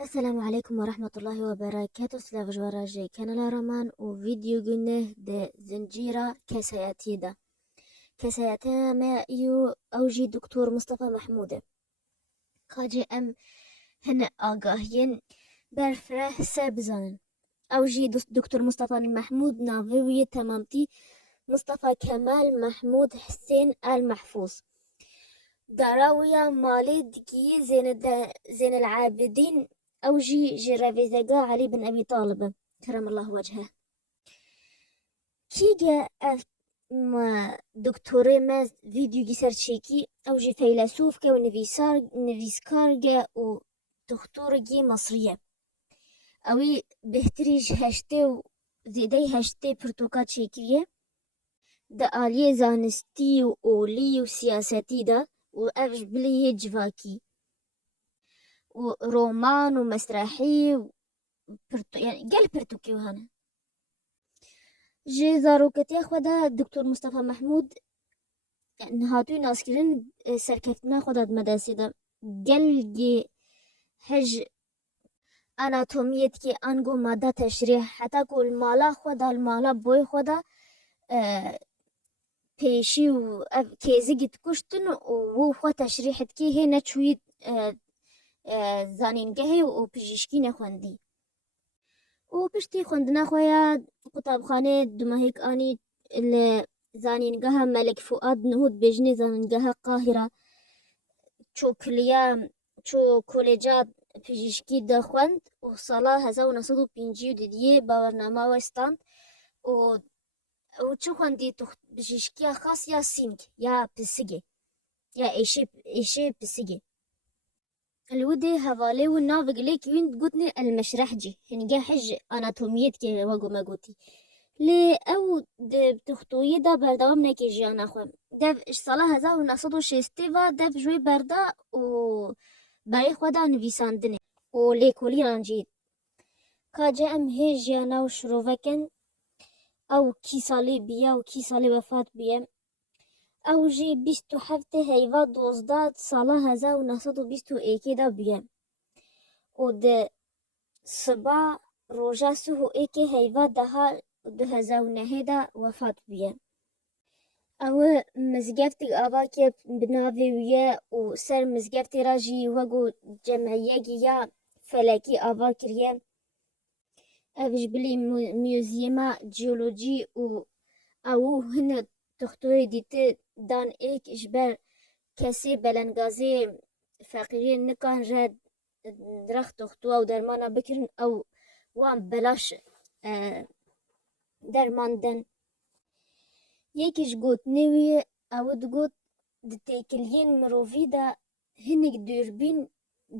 السلام عليكم ورحمة الله وبركاته. سلاف جوراجي كان رامان وفيديو قلنا ده زنجيرة كسياتيدا كسياتا ما يو أوجي دكتور مصطفى محمود قاجي أم هنا آقاهين برفره سابزان أوجي دكتور مصطفى محمود نافوية تمامتي مصطفى كمال محمود حسين المحفوظ دراوية مالي دقي زين العابدين أوجي جرافيزاقا علي بن أبي طالب كرم الله وجهه كيجا ما دكتوري ما فيديو جسر تشيكي أوجي فيلسوف كا ونفيسكارجا و دكتورجي مصرية أوي بهتريج هشتي زيدي هشتي برتوكا تشيكية دا آلية زانستي وأولي وسياستي دا وأفج بليه جفاكي ورومان ومسرحي يعني قال برتوكي وهنا جي زاروكتي خدا دكتور مصطفى محمود يعني هاتوي ناسكرين سركفتنا خدا مدرسة دا قال جي حج اناتوميتكي انغو مادة تشريح حتى كو المالا خدا المالا بوي خدا بيشي و كيزي جت كشتن و خو تشريحتكي هنا شوي زانينگهی و پزشکی نخوندی و پشتی خوندنا خویا کتابخانه دمهک آنی زانینگاه ملک فؤاد نهود بجنی زانینگاه قاهره چو کلیا چو کولجات پزشکی دخوند و سالا 1950 دیدیه باورنامه وستاند و چو خوندی تو پزشکی خاص یا سینگ یا پسگی یا ایشه پسگی الودي هذالي والنافق ليك وين قلتني المشرحجي هنجا حج اناتوميت كي وقو ما قلتي لي او بتختوي دا بردوام نكي جيانا خوام داف اش صلاة هزا ونصدو شيستيفا داف جوي بردا و باي خوادا نفيساندني و ليكولي رانجيد كاجا ام هي جيانا و شروفكن او كي صالي بيا و كي صالي وفات بيا او جي بيستو حفته هيفا دوزداد صلاة هزا ونصدو بيستو ايكي دا بيا و ده سبا روژا سهو ایکی هیوا دها 2009 دا وفات بیه او مزگفتی آوا که بناوی ویه و سر مزگفتی راجی وگو جمعیه گیا فلکی آوا کریه اوش بلی میوزیما جیولوژی و او هنه تختوی دیته دان ایک اشبر کسی بلنگازی فقیری نکان رد درخت تختوا و درمانا بکرن او وان بلاش درماندن یکیش گوت نوی او دگوت دتیکلین مروفی دا هنگ دوربین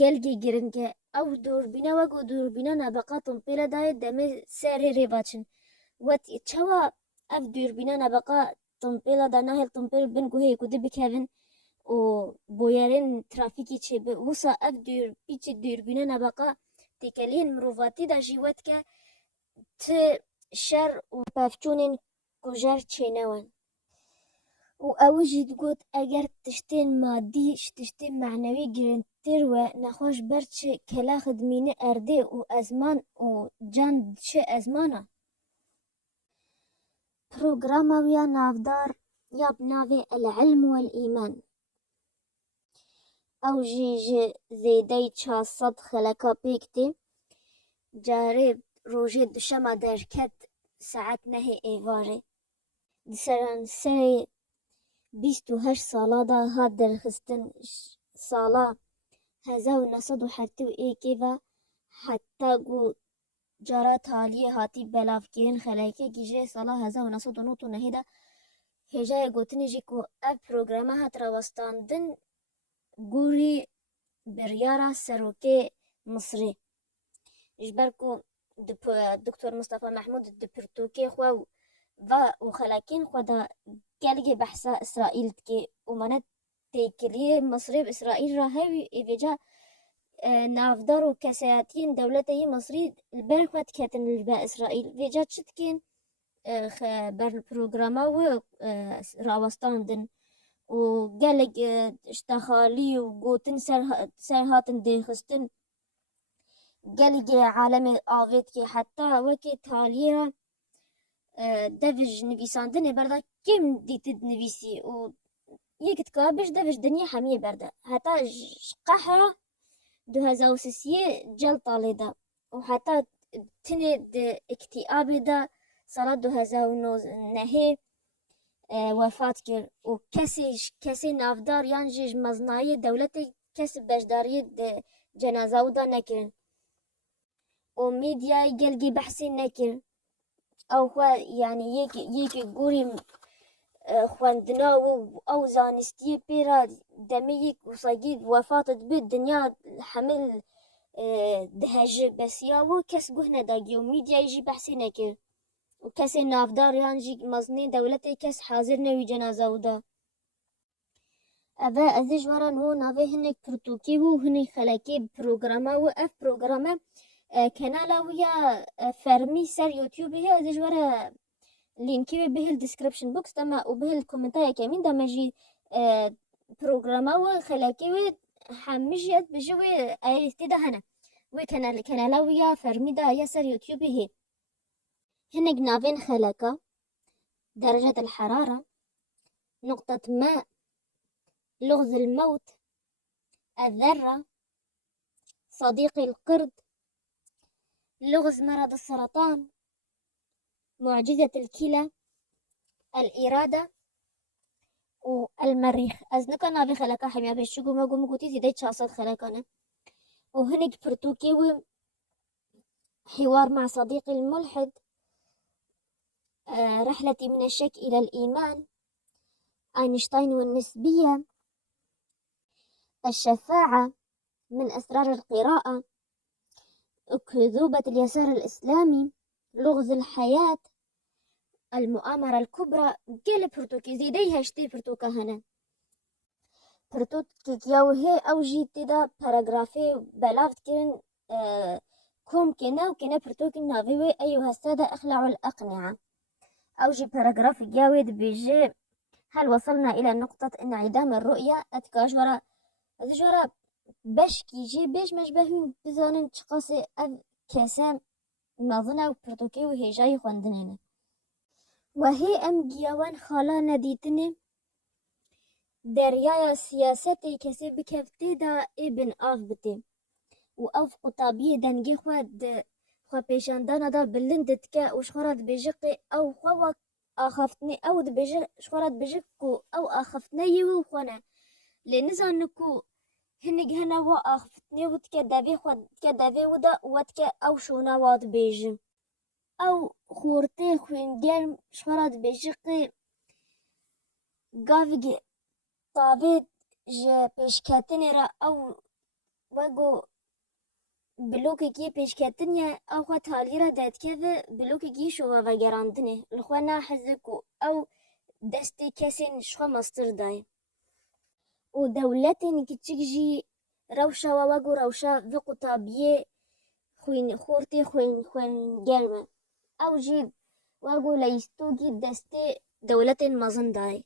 گلگی گرنگه او دوربینا وگو دوربینا نبقاتم پیلا دای دمه سری ریواچن وات چوا اف دوربینا نبقا تنپیلا دا نهل تنپیل بنگو هی کده بکهون و بویرین ترافیکی چه به وسا اف دور پیچ دوربینا نبقا تیکلین مروفاتی دا جیوت که ت شر و پفچونین کجار چینوان و اوجی دگوت اگر تشتین مادی تشتین معنوی گرنتر و نخوش برچه کلا خدمینه ارده و ازمان و جان چه ازمانا پروگرامویا نافدار یا بناوی العلم والإيمان او جی زیده 400 خلقا پیکتی جارب روژه دوشما درکت ساعت نه ایواره دیسران سری 28 سالا دا هاد درخستن سالا 1901 و حتی گو جارا تالیه هاتی بلافکین خلاکه گیجه سالا 1999 دا هجای گوتنی جی کو اف پروگرامه هات راوستاندن گوری بریارا سروکه مصری اجبركو دكتور مصطفى محمود دبرتوكي خو و خلاكين خدا قالجي بحثا إسرائيل تكي ومنات تيكليه مصري بإسرائيل راهوي إيجا نافدار وكسياتين دولتي مصري البرخوات كاتن الباء إسرائيل فيجا تشتكين بر البروغراما و راوستاندن وقالك اشتخالي وقوتن سرهاتن دي خستن gelgê alemê avêtkê heta wekî talîra devij nivîsandinê berda kêm dîtî dinivîsî û yek dika bij devij dinyê hemiyê berde heta ji qehra 2003 cel talê da û heta tinê di iktiabê de sala 2009 wefat kir û kesê navdar yan jî ji mezinayê dewletê kes beşdariyê di cenaza wî da nekirin û mîdyayê gelgî behsê nekir ew xwe yani yekê gorî xwendina û ew zanistiyê pê re demê yek wîsagî wefat dibe dinya hemû dihêje besiya wî kes guh nedagiye û mîdyayê jî behsê nekir û kesê navdar yan jî mezinê dewletê kes hazir ne wî cenaza wî da. Ev e ez ê ji we re niho navê hinek pirtûkê wî û hinek xelekê programa wî ev programa kanala wî ya fermî ser YouTubeê heye ez ê ji we re linkê wê bihêl description box de me û bihêl komentayeke min de me jî programa wî xelekê wê hemû jî ez bi ji wê tê de hene wê kanala wî ya fermî de heye ser YouTubeê hê hinek navên xeleka درجة الحرارة نقطة ماء لغز الموت الذرة صديقي القرد لغز مرض السرطان معجزة الكلى الإرادة والمريخ از نکا ناوی خلقا حمیا پیش چگو مگو مگو تیزی دی 400 خلقانه وهنك برتوكي حوار مع صديقي الملحد رحلتي من الشك إلى الإيمان أينشتاين والنسبية الشفاعة من أسرار القراءة أكذوبة اليسار الإسلامي لغز الحياة المؤامرة الكبرى قل برتوكي زيدي هشتي برتوكا هنا برتوكي كيوهي أو جيتي دا باراغرافي بلافت كيرن كوم كنا وكنا برتوكي نافيوي أيها السادة اخلعوا الأقنعة أو جي باراغراف جاود بيجي هل وصلنا إلى نقطة انعدام الرؤية أتكاجورا أتجورا بشكي جي بيش مشبهين بزانن تشقاسي أب كسام مظنة برتوكي وهي جاي خواندنين وهي أم جيوان خالا نديتني دریای سیاستی کسی بکفتی دا ابن آف بتی و اوف قطابیه دنگی خوا پیشاندان دا بلندت که و شخورات بجقی او خوا آخفتنی او دا شخورات بجقو او آخفتنی یو خوانه لنزانکو هنگ هنه و آخفتنی ود که دوی ودا ود که او شونا واد بیجم او خورتی خوینگرم شخورات بجقی گاوگی طابت جه پیشکتنی را او وگو بلوکی کی پیشکتنی او خوا تالی را داد که بلوکی کی شو و گراندنه لخوا ناحزکو او دستی کسین شخوا مستر دای و دولتین کچک جی روشا و وگو روشا و قطابیه خورتی خوین گرمه او جی وگو لیستو کی دستی دولتین مزن دای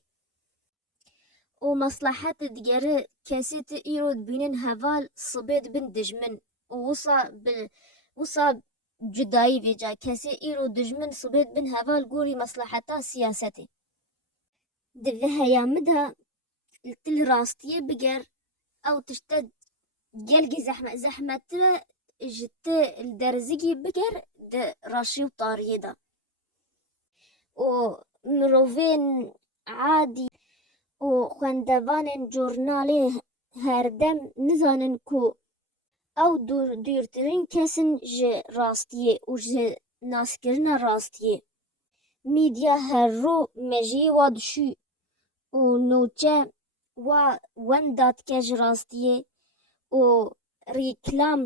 ومصلحات ديجر كاسيت إيرود بينن هفال صبيت بن دجمن وصا جداي فيجا كاسي إيرود دجمن صبيت بن هفال قوري مصلحتا سياستي دفها يا مدى تل راستيه بقر أو تشتد جلقي زحمة جت الدرزقي بقر د راشي وطاريه دا ومروفين عادي و خوندوان جورنالی هردم نزانن کو او دورترین کسن جه راستیه و جه ناسکرنا راستیه میدیا هر رو مجی وادشو و نوچه و وندات کج راستیه و ریکلام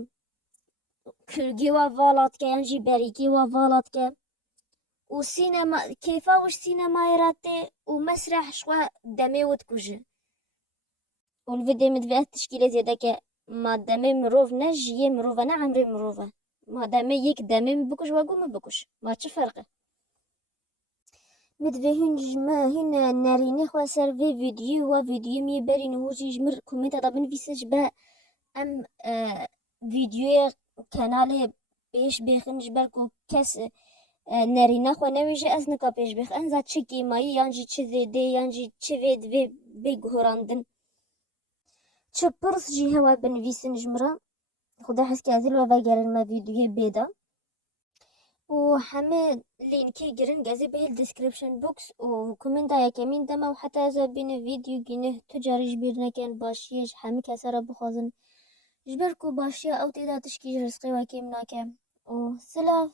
کرگی و والات که انجی بریکی و والات که و سينما كيفا وش سينما يراتي ومسرح شوا دمي وتكوجه والفيديو مدفئات تشكيلة زيادة ما دمي مروف نجي مروفة أنا عمري مروفة ما دمي يك دمي مبكوش واقو مبكوش ما تش فرقه مدفئين جمع هنا ناريني خوا سيرفي فيديو ميبرين هوجي جمر كومنتا طبن في سجبا أم فيديو kanalê pêş bêxin ji ber ku kes nerîna xwe newêje ez nika pêş bêx en za çi kîmayî yan jî çi zêdê yan jî çi vê divê bê guhorandin çi pirs jî hewa binivîsin ji min re xuda hezkê ez ê li we vegerin me vîdyoyê bêda û hemê lînkê girin ez ê bihêl description box û komenta yekemîn de me û heta ez ê bîne vîdyo gînî tu carî ji bîr nekin başiyê ji hemû kesa re bixwazin ji ber ku başiya ew têda tişkî ji rizqê we kêm nake û silav.